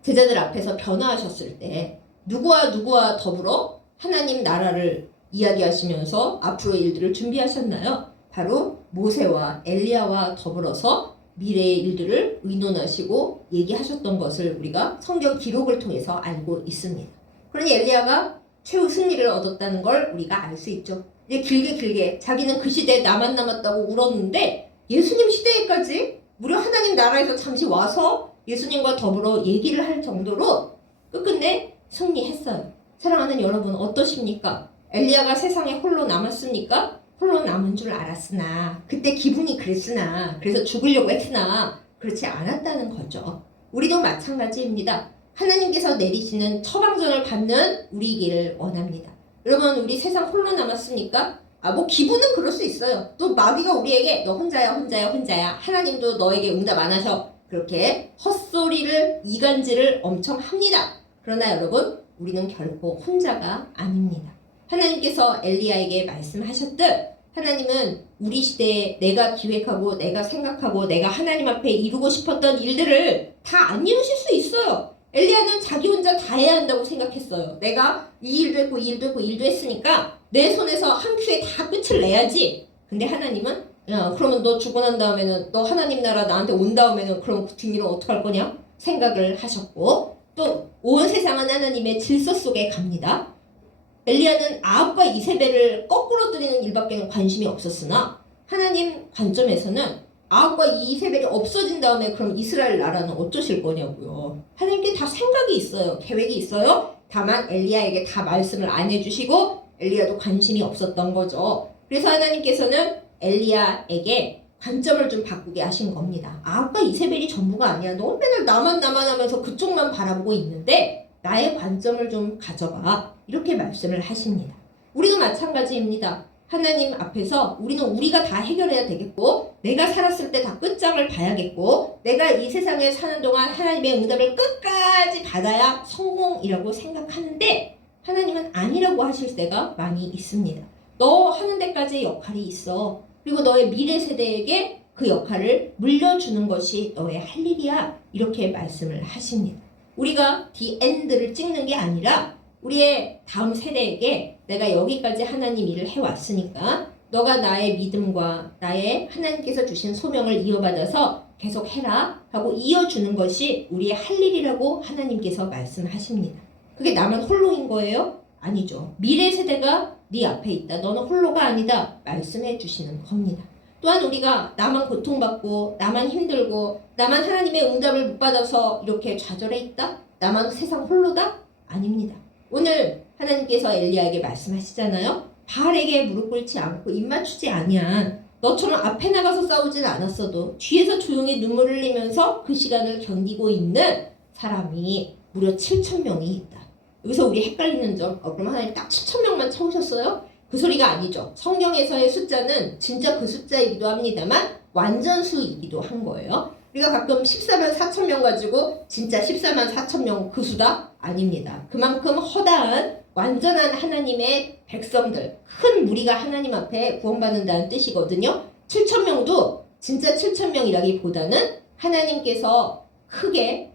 제자들 앞에서 변화하셨을 때 누구와 더불어 하나님 나라를 이야기하시면서 앞으로의 일들을 준비하셨나요? 바로 모세와 엘리야와 더불어서 미래의 일들을 의논하시고 얘기하셨던 것을 우리가 성경 기록을 통해서 알고 있습니다. 그러니 엘리야가 최후 승리를 얻었다는 걸 우리가 알 수 있죠. 이제 길게 자기는 그 시대에 나만 남았다고 울었는데 예수님 시대에까지 무려 하나님 나라에서 잠시 와서 예수님과 더불어 얘기를 할 정도로 끝끝내 승리했어요. 사랑하는 여러분 어떠십니까? 엘리야가 세상에 홀로 남았습니까? 홀로 남은 줄 알았으나 그때 기분이 그랬으나 그래서 죽으려고 했으나 그렇지 않았다는 거죠. 우리도 마찬가지입니다. 하나님께서 내리시는 처방전을 받는 우리이기를 원합니다. 여러분 우리 세상 홀로 남았습니까? 뭐 기분은 그럴 수 있어요. 또 마귀가 우리에게 너 혼자야 하나님도 너에게 응답 안 하셔 그렇게 헛소리를 이간질을 엄청 합니다. 그러나 여러분 우리는 결코 혼자가 아닙니다. 하나님께서 엘리야에게 말씀하셨듯 하나님은 우리 시대에 내가 기획하고 내가 생각하고 내가 하나님 앞에 이루고 싶었던 일들을 다 안 이루실 수 있어요. 엘리야는 자기 혼자 다 해야 한다고 생각했어요. 내가 이 일도 했고 이 일도 했고 이 일도 했으니까 내 손에서 한 큐에 다 끝을 내야지. 근데 하나님은 야 그러면 너 죽고 난 다음에는 너 하나님 나라 나한테 온 다음에는 그럼 그 뒷일은 어떡할 거냐 생각을 하셨고 또 온 세상은 하나님의 질서 속에 갑니다. 엘리야는 아합과 이세벨을 거꾸로 뜨리는 일밖에 관심이 없었으나 하나님 관점에서는 아합과 이세벨이 없어진 다음에 그럼 이스라엘 나라는 어쩌실 거냐고요. 하나님께 다 생각이 있어요. 계획이 있어요. 다만 엘리야에게 다 말씀을 안 해주시고 엘리야도 관심이 없었던 거죠. 그래서 하나님께서는 엘리야에게 관점을 좀 바꾸게 하신 겁니다. 아합과 이세벨이 전부가 아니야. 너 맨날 나만 하면서 그쪽만 바라보고 있는데 나의 관점을 좀 가져봐. 이렇게 말씀을 하십니다. 우리도 마찬가지입니다. 하나님 앞에서 우리는 우리가 다 해결해야 되겠고 내가 살았을 때 다 끝장을 봐야겠고 내가 이 세상에 사는 동안 하나님의 응답을 끝까지 받아야 성공이라고 생각하는데 하나님은 아니라고 하실 때가 많이 있습니다. 너 하는 데까지의 역할이 있어. 그리고 너의 미래 세대에게 그 역할을 물려주는 것이 너의 할 일이야. 이렇게 말씀을 하십니다. 우리가 디엔드를 찍는 게 아니라 우리의 다음 세대에게 내가 여기까지 하나님 일을 해왔으니까 너가 나의 믿음과 나의 하나님께서 주신 소명을 이어받아서 계속 해라 하고 이어주는 것이 우리의 할 일이라고 하나님께서 말씀하십니다. 그게 나만 홀로인 거예요? 아니죠. 미래 세대가 네 앞에 있다. 너는 홀로가 아니다. 말씀해 주시는 겁니다. 또한 우리가 나만 고통받고 나만 힘들고 나만 하나님의 응답을 못 받아서 이렇게 좌절해 있다? 나만 세상 홀로다? 아닙니다. 오늘 하나님께서 엘리야에게 말씀하시잖아요. 바알에게 무릎 꿇지 않고 입 맞추지 아니한 너처럼 앞에 나가서 싸우지는 않았어도 뒤에서 조용히 눈물을 흘리면서 그 시간을 견디고 있는 사람이 무려 7,000명이 있다. 여기서 우리 헷갈리는 점, 그럼 하나님 딱 7,000명만 채우셨어요? 그 소리가 아니죠. 성경에서의 숫자는 진짜 그 숫자이기도 합니다만 완전수이기도 한 거예요. 우리가 가끔 14만 4천 명 가지고 진짜 14만 4천 명 그 수다? 아닙니다. 그만큼 허다한 완전한 하나님의 백성들, 큰 무리가 하나님 앞에 구원받는다는 뜻이거든요. 7천 명도 진짜 7천 명이라기보다는 하나님께서 크게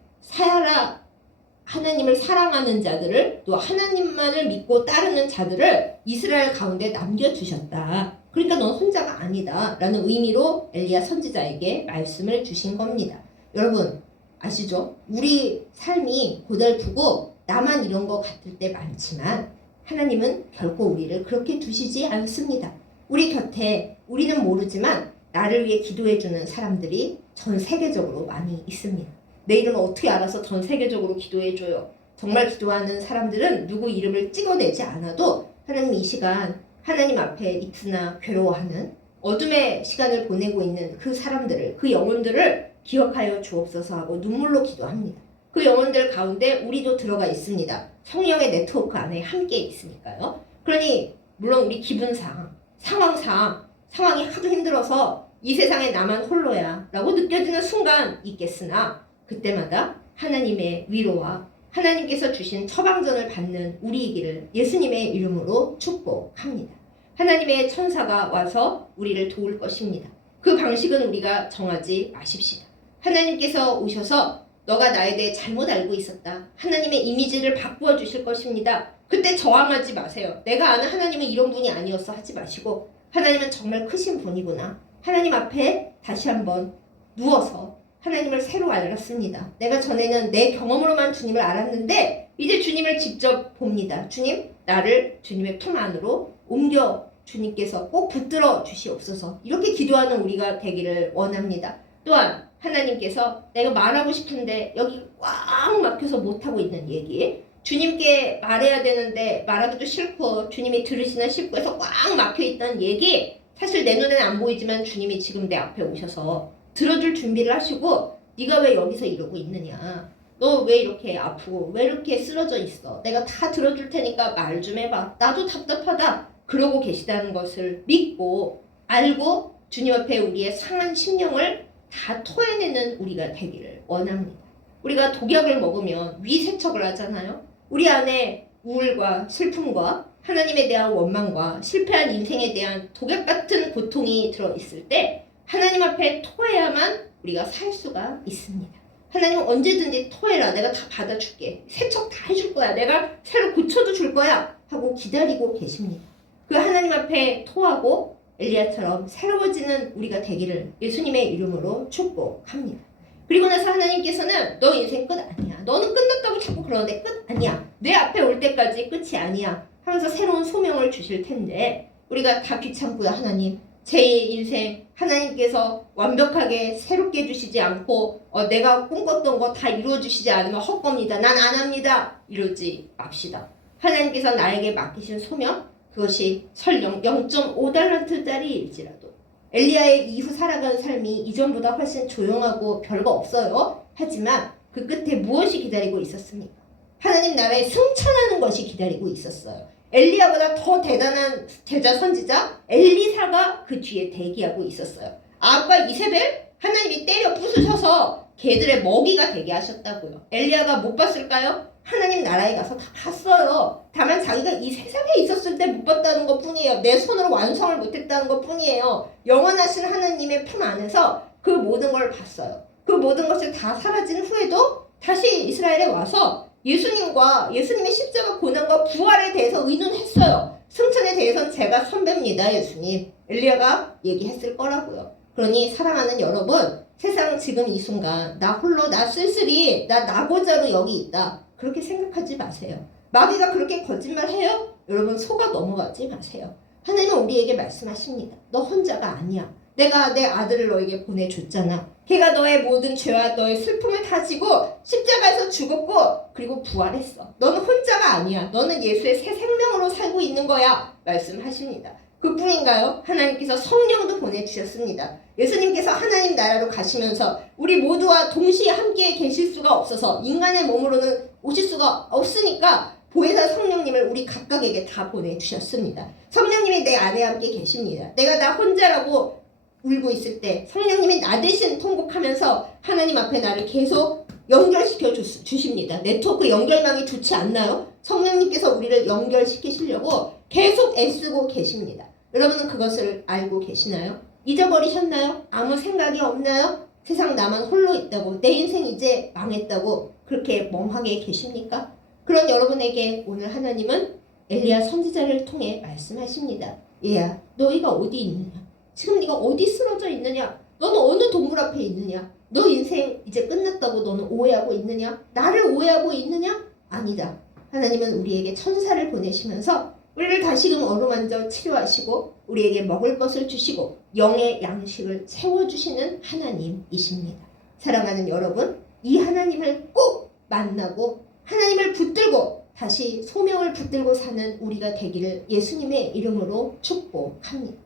하나님을 사랑하는 자들을 또 하나님만을 믿고 따르는 자들을 이스라엘 가운데 남겨주셨다. 그러니까 넌 혼자가 아니다 라는 의미로 엘리야 선지자에게 말씀을 주신 겁니다. 여러분 아시죠? 우리 삶이 고달프고 나만 이런 거 같을 때 많지만 하나님은 결코 우리를 그렇게 두시지 않습니다. 우리 곁에 우리는 모르지만 나를 위해 기도해주는 사람들이 전 세계적으로 많이 있습니다. 내 이름을 어떻게 알아서 전 세계적으로 기도해줘요? 정말 기도하는 사람들은 누구 이름을 찍어내지 않아도 하나님 이 시간 하나님 앞에 이트나 괴로워하는 어둠의 시간을 보내고 있는 그 사람들을, 그 영혼들을 기억하여 주옵소서 하고 눈물로 기도합니다. 그 영혼들 가운데 우리도 들어가 있습니다. 성령의 네트워크 안에 함께 있으니까요. 그러니 물론 우리 기분상, 상황이 하도 힘들어서 이 세상에 나만 홀로야 라고 느껴지는 순간 있겠으나 그때마다 하나님의 위로와 하나님께서 주신 처방전을 받는 우리이기를 예수님의 이름으로 축복합니다. 하나님의 천사가 와서 우리를 도울 것입니다. 그 방식은 우리가 정하지 마십시다. 하나님께서 오셔서 너가 나에 대해 잘못 알고 있었다. 하나님의 이미지를 바꾸어 주실 것입니다. 그때 저항하지 마세요. 내가 아는 하나님은 이런 분이 아니었어 하지 마시고 하나님은 정말 크신 분이구나. 하나님 앞에 다시 한번 누워서 하나님을 새로 알았습니다. 내가 전에는 내 경험으로만 주님을 알았는데 이제 주님을 직접 봅니다. 주님, 나를 주님의 품 안으로 옮겨 주님께서 꼭 붙들어 주시옵소서. 이렇게 기도하는 우리가 되기를 원합니다. 또한 하나님께서 내가 말하고 싶은데 여기 꽉 막혀서 못하고 있는 얘기, 주님께 말해야 되는데 말하기도 싫고 주님이 들으시는 싶고해서 꽉 막혀있던 얘기, 사실 내 눈에는 안 보이지만 주님이 지금 내 앞에 오셔서 들어줄 준비를 하시고 네가 왜 여기서 이러고 있느냐, 너 왜 이렇게 아프고 왜 이렇게 쓰러져 있어, 내가 다 들어줄 테니까 말 좀 해봐, 나도 답답하다, 그러고 계시다는 것을 믿고 알고 주님 앞에 우리의 상한 심령을 다 토해내는 우리가 되기를 원합니다. 우리가 독약을 먹으면 위세척을 하잖아요. 우리 안에 우울과 슬픔과 하나님에 대한 원망과 실패한 인생에 대한 독약 같은 고통이 들어있을 때 하나님 앞에 토해야만 우리가 살 수가 있습니다. 하나님은 언제든지 토해라, 내가 다 받아줄게, 세척 다 해줄 거야, 내가 새로 고쳐도 줄 거야 하고 기다리고 계십니다. 그 하나님 앞에 토하고 엘리야처럼 새로워지는 우리가 되기를 예수님의 이름으로 축복합니다. 그리고 나서 하나님께서는 너 인생 끝 아니야, 너는 끝났다고 자꾸 그러는데 끝 아니야, 내 앞에 올 때까지 끝이 아니야 하면서 새로운 소명을 주실 텐데 우리가 다 귀찮고요. 하나님, 제 인생 하나님께서 완벽하게 새롭게 해주시지 않고 내가 꿈꿨던 거 다 이루어주시지 않으면 헛겁니다, 난 안 합니다, 이러지 맙시다. 하나님께서 나에게 맡기신 소명, 그것이 설령 0.5달란트짜리일지라도 엘리야의 이후 살아간 삶이 이전보다 훨씬 조용하고 별거 없어요. 하지만 그 끝에 무엇이 기다리고 있었습니까? 하나님 나라에 승천하는 것이 기다리고 있었어요. 엘리야보다 더 대단한 제자 선지자 엘리사가 그 뒤에 대기하고 있었어요. 아합과 이세벨 하나님이 때려 부수셔서 개들의 먹이가 되게 하셨다고요. 엘리야가 못 봤을까요? 하나님 나라에 가서 다 봤어요. 다만 자기가 이 세상에 있었을 때 못 봤다는 것 뿐이에요. 내 손으로 완성을 못했다는 것 뿐이에요. 영원하신 하나님의 품 안에서 그 모든 걸 봤어요. 그 모든 것이 다 사라진 후에도 다시 이스라엘에 와서 예수님의 십자가 고난과 부활에 대해서 의논했어요. 승천에 대해서는 제가 선배입니다, 예수님. 엘리야가 얘기했을 거라고요. 그러니 사랑하는 여러분, 세상 지금 이 순간 나 홀로 나 쓸쓸히 나 나고자로 여기 있다, 그렇게 생각하지 마세요. 마귀가 그렇게 거짓말해요? 여러분 속아 넘어가지 마세요. 하나님은 우리에게 말씀하십니다. 너 혼자가 아니야. 내가 내 아들을 너에게 보내줬잖아. 걔가 너의 모든 죄와 너의 슬픔을 다 지고 십자가에서 죽었고 그리고 부활했어. 너는 혼자가 아니야. 너는 예수의 새 생명으로 살고 있는 거야, 말씀하십니다. 그뿐인가요? 하나님께서 성령도 보내주셨습니다. 예수님께서 하나님 나라로 가시면서 우리 모두와 동시에 함께 계실 수가 없어서 인간의 몸으로는 오실 수가 없으니까 보혜사 성령님을 우리 각각에게 다 보내주셨습니다. 성령님이 내 안에 함께 계십니다. 내가 나 혼자라고 울고 있을 때 성령님이 나 대신 통곡하면서 하나님 앞에 나를 계속 연결시켜 주십니다. 네트워크 연결망이 좋지 않나요? 성령님께서 우리를 연결시키시려고 계속 애쓰고 계십니다. 여러분은 그것을 알고 계시나요? 잊어버리셨나요? 아무 생각이 없나요? 세상 나만 홀로 있다고, 내 인생 이제 망했다고 그렇게 멍하게 계십니까? 그런 여러분에게 오늘 하나님은 엘리야 선지자를 통해 말씀하십니다. 얘야, 너희가 어디 있느냐? 지금 네가 어디 쓰러져 있느냐? 너는 어느 동굴 앞에 있느냐? 너 인생 이제 끝났다고 너는 오해하고 있느냐? 나를 오해하고 있느냐? 아니다. 하나님은 우리에게 천사를 보내시면서 우리를 다시금 어루만져 치료하시고 우리에게 먹을 것을 주시고 영의 양식을 채워주시는 하나님이십니다. 사랑하는 여러분, 이 하나님을 꼭 만나고 하나님을 붙들고 다시 소명을 붙들고 사는 우리가 되기를 예수님의 이름으로 축복합니다.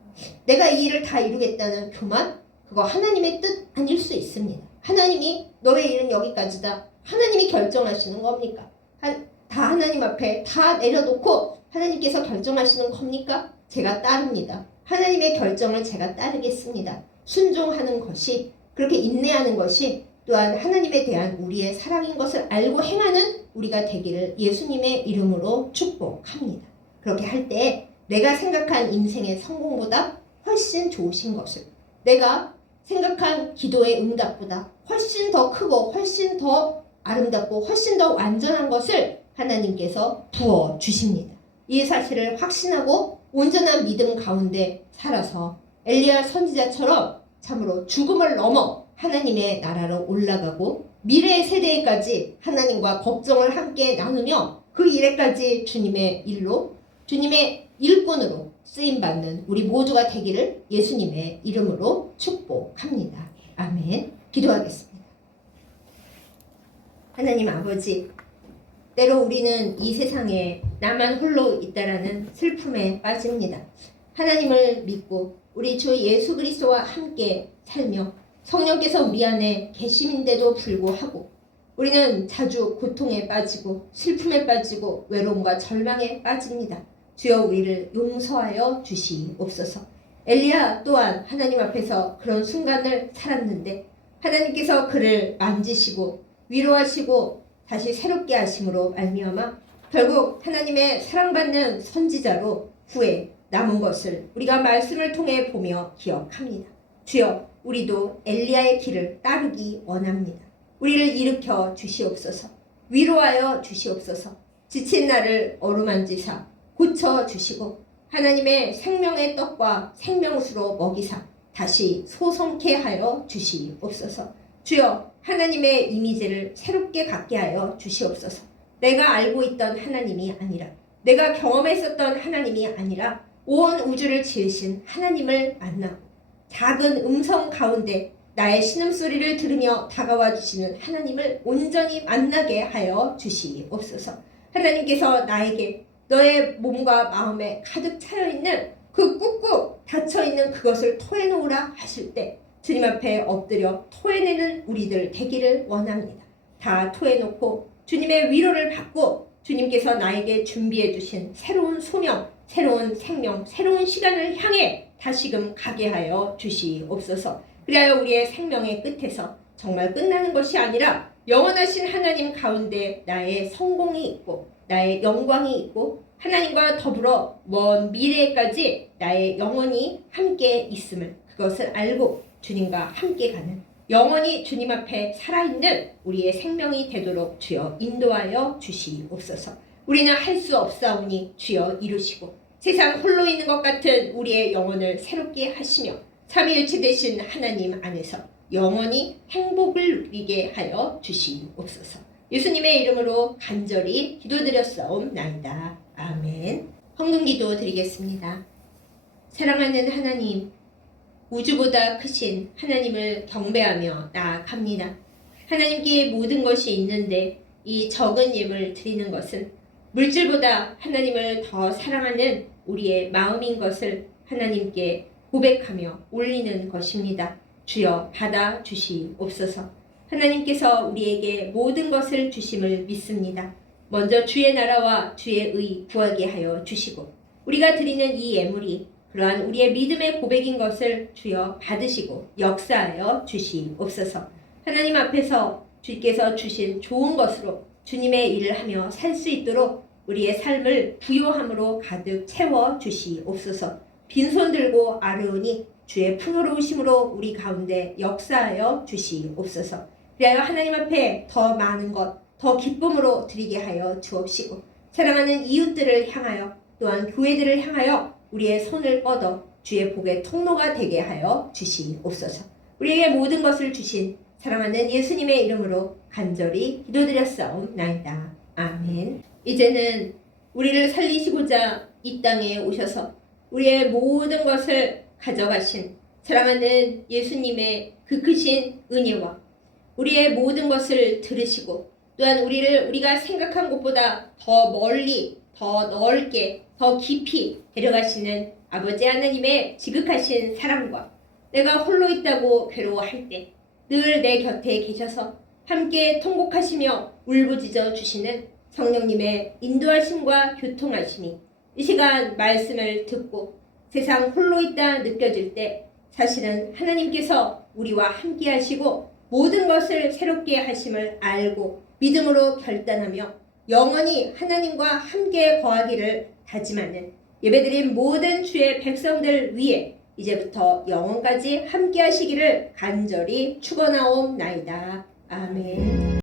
내가 이 일을 다 이루겠다는 교만, 그거 하나님의 뜻 아닐 수 있습니다. 하나님이 너의 일은 여기까지다. 하나님이 결정하시는 겁니까? 다 하나님 앞에 다 내려놓고 하나님께서 결정하시는 겁니까? 제가 따릅니다. 하나님의 결정을 제가 따르겠습니다. 순종하는 것이, 그렇게 인내하는 것이 또한 하나님에 대한 우리의 사랑인 것을 알고 행하는 우리가 되기를 예수님의 이름으로 축복합니다. 그렇게 할 때 내가 생각한 인생의 성공보다 훨씬 좋으신 것을, 내가 생각한 기도의 응답보다 훨씬 더 크고 훨씬 더 아름답고 훨씬 더 완전한 것을 하나님께서 부어주십니다. 이 사실을 확신하고 온전한 믿음 가운데 살아서 엘리야 선지자처럼 참으로 죽음을 넘어 하나님의 나라로 올라가고 미래의 세대까지 하나님과 걱정을 함께 나누며 그 일에까지 주님의 일로, 주님의 일꾼으로 쓰임받는 우리 모두가 되기를 예수님의 이름으로 축복합니다. 아멘. 기도하겠습니다. 하나님 아버지, 때로 우리는 이 세상에 나만 홀로 있다라는 슬픔에 빠집니다. 하나님을 믿고 우리 주 예수 그리스도와 함께 살며 성령께서 우리 안에 계심인데도 불구하고 우리는 자주 고통에 빠지고 슬픔에 빠지고 외로움과 절망에 빠집니다. 주여 우리를 용서하여 주시옵소서. 엘리야 또한 하나님 앞에서 그런 순간을 살았는데 하나님께서 그를 만지시고 위로하시고 다시 새롭게 하심으로 말미암아 결국 하나님의 사랑받는 선지자로 후에 남은 것을 우리가 말씀을 통해 보며 기억합니다. 주여 우리도 엘리야의 길을 따르기 원합니다. 우리를 일으켜 주시옵소서. 위로하여 주시옵소서. 지친 나를 어루만지사 고쳐주시고 하나님의 생명의 떡과 생명수로 먹이사 다시 소성케 하여 주시옵소서. 주여 하나님의 이미지를 새롭게 갖게 하여 주시옵소서. 내가 알고 있던 하나님이 아니라, 내가 경험했었던 하나님이 아니라 온 우주를 지으신 하나님을 만나고 작은 음성 가운데 나의 신음소리를 들으며 다가와 주시는 하나님을 온전히 만나게 하여 주시옵소서. 하나님께서 나에게 너의 몸과 마음에 가득 차여있는 그 꾹꾹 닫혀있는 그것을 토해놓으라 하실 때 주님 앞에 엎드려 토해내는 우리들 되기를 원합니다. 다 토해놓고 주님의 위로를 받고 주님께서 나에게 준비해 주신 새로운 소명, 새로운 생명, 새로운 시간을 향해 다시금 가게 하여 주시옵소서. 그리하여 우리의 생명의 끝에서 정말 끝나는 것이 아니라 영원하신 하나님 가운데 나의 성공이 있고 나의 영광이 있고 하나님과 더불어 먼 미래까지 나의 영혼이 함께 있음을, 그것을 알고 주님과 함께 가는 영원히 주님 앞에 살아있는 우리의 생명이 되도록 주여 인도하여 주시옵소서. 우리는 할 수 없사오니 주여 이루시고 세상 홀로 있는 것 같은 우리의 영혼을 새롭게 하시며 삼위일체 되신 하나님 안에서 영원히 행복을 누리게 하여 주시옵소서. 예수님의 이름으로 간절히 기도드렸사옵나이다. 아멘. 헌금기도 드리겠습니다. 사랑하는 하나님, 우주보다 크신 하나님을 경배하며 나아갑니다. 하나님께 모든 것이 있는데 이 적은 예물 드리는 것은 물질보다 하나님을 더 사랑하는 우리의 마음인 것을 하나님께 고백하며 올리는 것입니다. 주여 받아 주시옵소서. 하나님께서 우리에게 모든 것을 주심을 믿습니다. 먼저 주의 나라와 주의 의 구하게 하여 주시고 우리가 드리는 이 예물이 그러한 우리의 믿음의 고백인 것을 주여 받으시고 역사하여 주시옵소서. 하나님 앞에서 주께서 주신 좋은 것으로 주님의 일을 하며 살 수 있도록 우리의 삶을 부요함으로 가득 채워 주시옵소서. 빈손 들고 아뢰오니 주의 풍요로우심으로 우리 가운데 역사하여 주시옵소서. 그리하여 하나님 앞에 더 많은 것, 더 기쁨으로 드리게 하여 주옵시고 사랑하는 이웃들을 향하여 또한 교회들을 향하여 우리의 손을 뻗어 주의 복의 통로가 되게 하여 주시옵소서. 우리에게 모든 것을 주신 사랑하는 예수님의 이름으로 간절히 기도드렸사옵나이다. 아멘. 이제는 우리를 살리시고자 이 땅에 오셔서 우리의 모든 것을 가져가신 사랑하는 예수님의 그 크신 은혜와 우리의 모든 것을 들으시고 또한 우리를 우리가 생각한 것보다 더 멀리, 더 넓게, 더 깊이 데려가시는 아버지 하나님의 지극하신 사랑과 내가 홀로 있다고 괴로워할 때 늘 내 곁에 계셔서 함께 통곡하시며 울부짖어 주시는 성령님의 인도하심과 교통하심이 이 시간 말씀을 듣고 세상 홀로 있다 느껴질 때 사실은 하나님께서 우리와 함께 하시고 모든 것을 새롭게 하심을 알고 믿음으로 결단하며 영원히 하나님과 함께 거하기를 다짐하는 예배드린 모든 주의 백성들 위해 이제부터 영원까지 함께 하시기를 간절히 축원하옵나이다. 아멘.